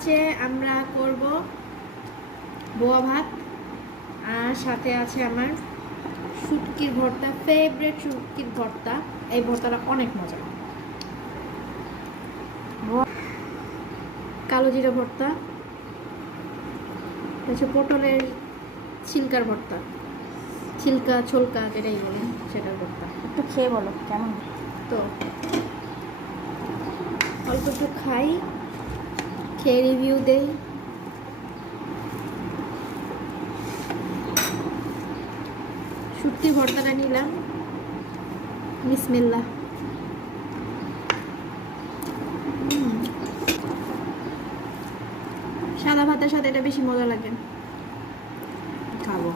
লাঞ্চে আমরা করব বোয়া ভাত, আর সাথে আছে আমার শুটকির ভর্তা, ফেভারিট শুটকির ভর্তা। এই ভর্তাটা অনেক মজা। কালো জিরা ভর্তা, হচ্ছে পটলের ছিলকার ভর্তা, ছিলকা ছোলকা যেটাই বলেন সেটার ভর্তা। একটু খেয়ে বলো কেমন। তো অল্প একটু খাই, খেয়ে রিভিউ দেই। শুটকির ভর্তাটা নিলাম, বিসমিল্লাহ। সাদা ভাতের সাথে এটা বেশি মজা লাগে। খাবো।